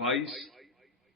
22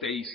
23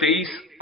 23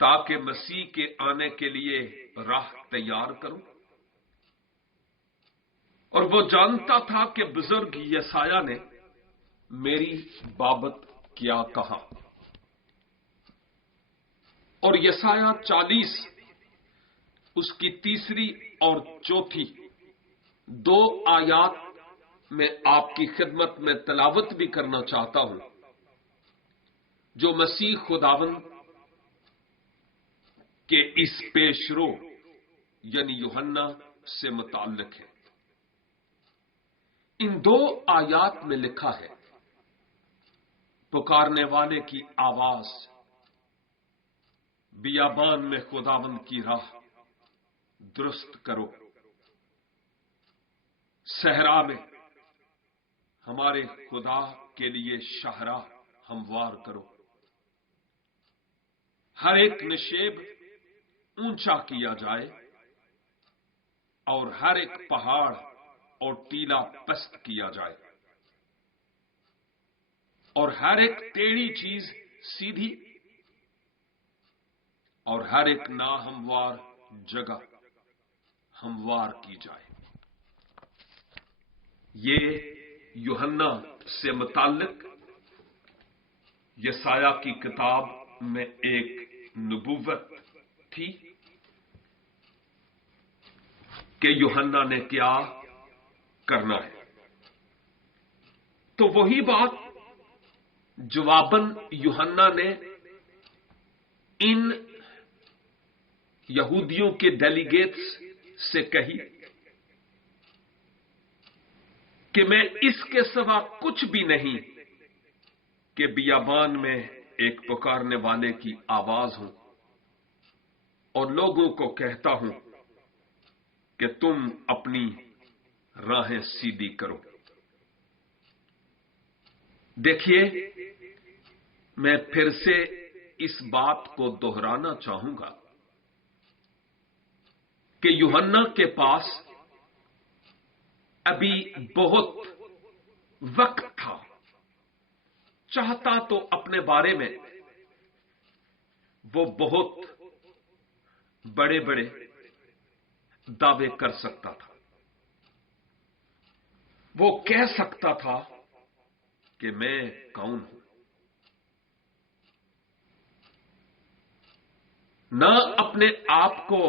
تاکہ مسیح کے آنے کے لیے راہ تیار کروں۔ اور وہ جانتا تھا کہ بزرگ یسایہ نے میری بابت کیا کہا۔ اور یسایہ 40 اس کی تیسری اور چوتھی 2 آیات میں آپ کی خدمت میں تلاوت بھی کرنا چاہتا ہوں، جو مسیح خداوند کے اس پیشرو یعنی یوحنا سے متعلق ہے۔ ان 2 آیات میں لکھا ہے، پکارنے والے کی آواز، بیابان میں خداوند کی راہ درست کرو، صحرا میں ہمارے خدا کے لیے شاہراہ ہموار کرو، ہر ایک نشیب اونچا کیا جائے اور ہر ایک پہاڑ اور ٹیلا پست کیا جائے، اور ہر ایک ٹیڑھی چیز سیدھی اور ہر ایک ناہموار جگہ ہموار کی جائے۔ یہ یوحنا سے متعلق یسایہ کی کتاب میں ایک نبوت تھی کہ یوحنا نے کیا کرنا ہے۔ تو وہی بات جواباً یوحنا نے ان یہودیوں کے ڈیلیگیٹس سے کہی کہ میں اس کے سوا کچھ بھی نہیں کہ بیابان میں ایک پکارنے والے کی آواز ہوں اور لوگوں کو کہتا ہوں کہ تم اپنی راہیں سیدھی کرو۔ دیکھیے، میں پھر سے اس بات کو دہرانا چاہوں گا کہ یوحنا کے پاس ابھی بہت وقت تھا، چاہتا تو اپنے بارے میں وہ بہت بڑے بڑے دعوے کر سکتا تھا۔ وہ کہہ سکتا تھا کہ میں کون ہوں، نہ اپنے آپ کو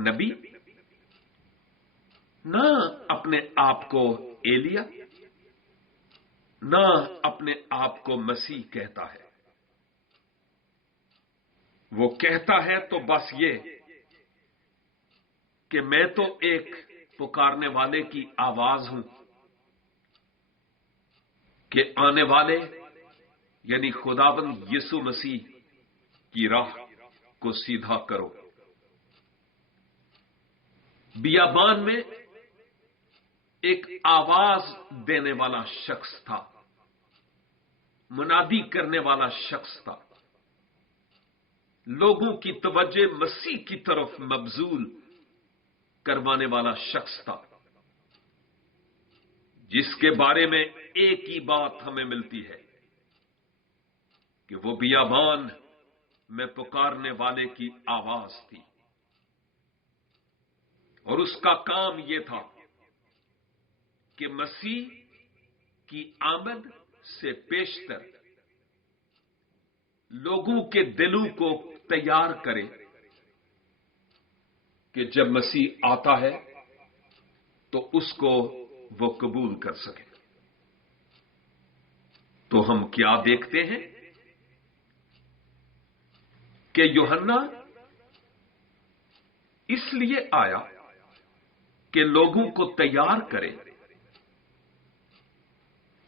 نبی، نہ اپنے آپ کو ایلیا، نہ اپنے آپ کو مسیح کہتا ہے۔ وہ کہتا ہے تو بس یہ کہ میں تو ایک پکارنے والے کی آواز ہوں کہ آنے والے یعنی خداوند یسوع مسیح کی راہ کو سیدھا کرو۔ بیابان میں ایک آواز دینے والا شخص تھا، منادی کرنے والا شخص تھا، لوگوں کی توجہ مسیح کی طرف مبذول کروانے والا شخص تھا، جس کے بارے میں ایک ہی بات ہمیں ملتی ہے کہ وہ بیابان میں پکارنے والے کی آواز تھی، اور اس کا کام یہ تھا کہ مسیح کی آمد سے پیشتر لوگوں کے دلوں کو تیار کرے کہ جب مسیح آتا ہے تو اس کو وہ قبول کر سکے۔ تو ہم کیا دیکھتے ہیں کہ یوحنا اس لیے آیا کہ لوگوں کو تیار کرے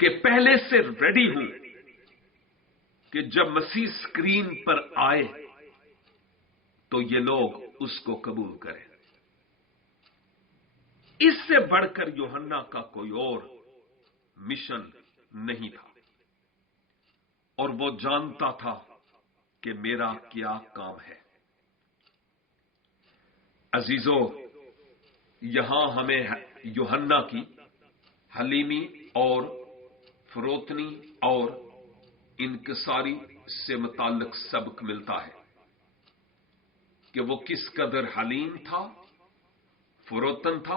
کہ پہلے سے ریڈی ہوں کہ جب مسیح اسکرین پر آئے تو یہ لوگ اس کو قبول کریں۔ اس سے بڑھ کر یوحنا کا کوئی اور مشن نہیں تھا، اور وہ جانتا تھا کہ میرا کیا کام ہے۔ عزیزو، یہاں ہمیں یوحنا کی حلیمی اور فروتنی اور انکساری سے متعلق سبق ملتا ہے۔ کہ وہ کس قدر حلیم تھا، فروتن تھا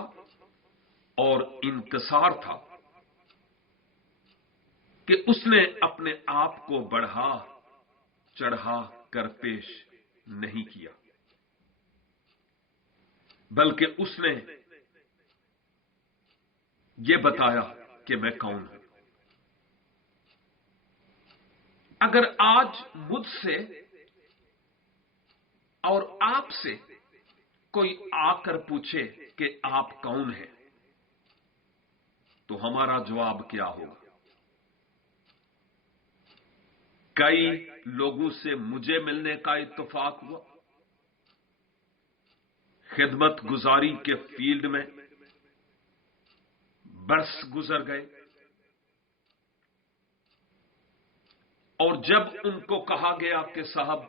اور انکسار تھا کہ اس نے اپنے آپ کو بڑھا چڑھا کر پیش نہیں کیا، بلکہ اس نے یہ بتایا کہ میں کون ہوں۔ اگر آج مجھ سے اور آپ سے کوئی آ کر پوچھے کہ آپ کون ہیں، تو ہمارا جواب کیا ہوگا؟ کئی لوگوں سے مجھے ملنے کا اتفاق ہوا، خدمت گزاری کے فیلڈ میں برس گزر گئے، اور جب ان کو کہا گیا کہ صاحب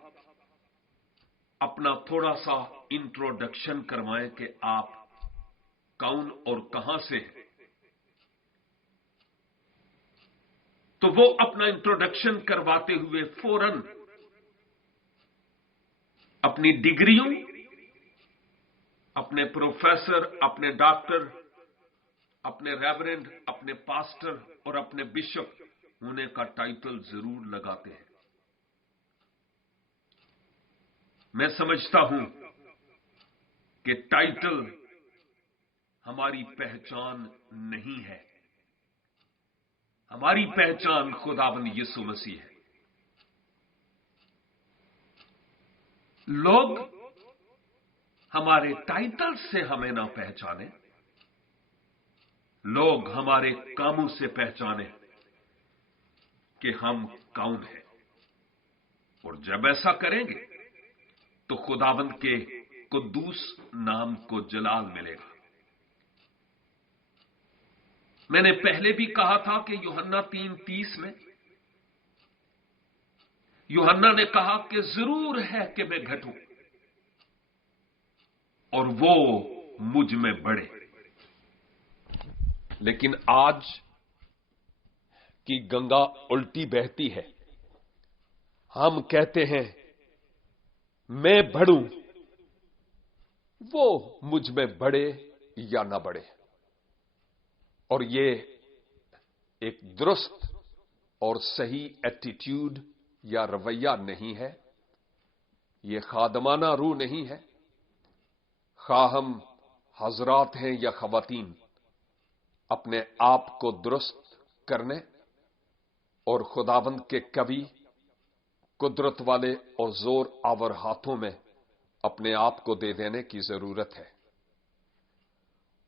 اپنا تھوڑا سا انٹروڈکشن کروائیں کہ آپ کون اور کہاں سے ہیں، تو وہ اپنا انٹروڈکشن کرواتے ہوئے فوراً اپنی ڈگریوں، اپنے پروفیسر، اپنے ڈاکٹر، اپنے ریورنڈ، اپنے پاسٹر اور اپنے بشپ ہونے کا ٹائٹل ضرور لگاتے ہیں۔ میں سمجھتا ہوں کہ ٹائٹل ہماری پہچان نہیں ہے، ہماری پہچان خداوند یسوع مسیح ہے۔ لوگ ہمارے ٹائٹل سے ہمیں نہ پہچانے، لوگ ہمارے کاموں سے پہچانے کہ ہم کون ہیں، اور جب ایسا کریں گے تو خداوند کے قدوس نام کو جلال ملے گا۔ میں نے پہلے بھی کہا تھا کہ یوحنا 3:30 میں یوحنا نے کہا کہ ضرور ہے کہ میں گھٹوں اور وہ مجھ میں بڑھے، لیکن آج کی گنگا الٹی بہتی ہے۔ ہم کہتے ہیں میں بڑھوں، وہ مجھ میں بڑھے یا نہ بڑھے، اور یہ ایک درست اور صحیح ایٹیٹیوڈ یا رویہ نہیں ہے، یہ خادمانہ روح نہیں ہے۔ خواہ ہم حضرات ہیں یا خواتین، اپنے آپ کو درست کرنے اور خداوند کے قوی، قدرت والے اور زور آور ہاتھوں میں اپنے آپ کو دے دینے کی ضرورت ہے۔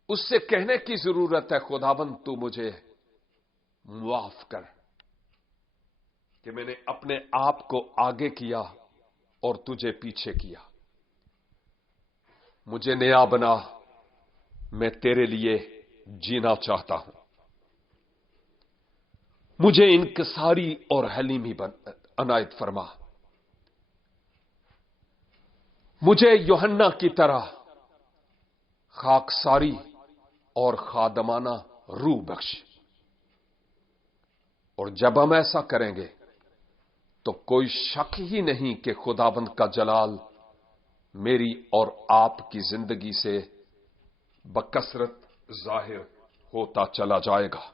اس سے کہنے کی ضرورت ہے خداوند تو مجھے معاف کر کہ میں نے اپنے آپ کو آگے کیا اور تجھے پیچھے کیا، مجھے نیا بنا، میں تیرے لیے جینا چاہتا ہوں، مجھے انکساری اور حلیمی عنایت فرما، مجھے یوحنا کی طرح خاکساری اور خادمانہ روح بخش، اور جب ہم ایسا کریں گے تو کوئی شک ہی نہیں کہ خداوند کا جلال میری اور آپ کی زندگی سے بکثرت ظاہر ہوتا چلا جائے گا۔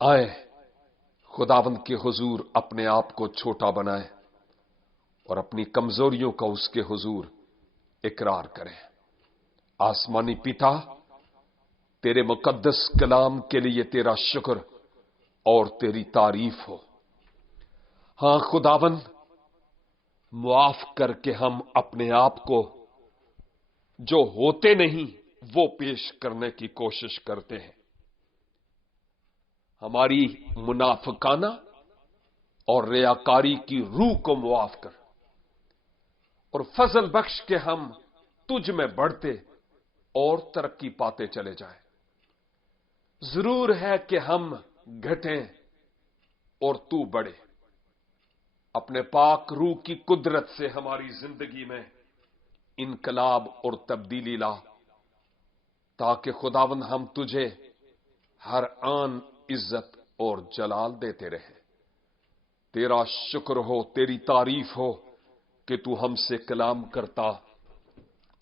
آئیں خداوند کے حضور اپنے آپ کو چھوٹا بنائیں اور اپنی کمزوریوں کا اس کے حضور اقرار کریں۔ آسمانی پتا، تیرے مقدس کلام کے لیے تیرا شکر اور تیری تعریف ہو۔ ہاں خداوند، معاف کر کے ہم اپنے آپ کو جو ہوتے نہیں وہ پیش کرنے کی کوشش کرتے ہیں۔ ہماری منافقانہ اور ریاکاری کی روح کو معاف کر، اور فضل بخش کے ہم تجھ میں بڑھتے اور ترقی پاتے چلے جائیں۔ ضرور ہے کہ ہم گھٹیں اور تو بڑھے۔ اپنے پاک روح کی قدرت سے ہماری زندگی میں انقلاب اور تبدیلی لا، تاکہ خداوند ہم تجھے ہر آن عزت اور جلال دیتے رہیں۔ تیرا شکر ہو، تیری تعریف ہو کہ تو ہم سے کلام کرتا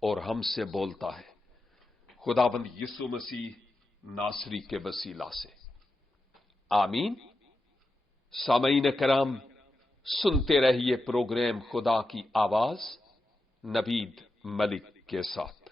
اور ہم سے بولتا ہے، خداوند یسوع مسیح ناصری کے وسیلہ سے، آمین۔ سامعین کرام، سنتے رہیے پروگرام خدا کی آواز نوید ملک کے ساتھ۔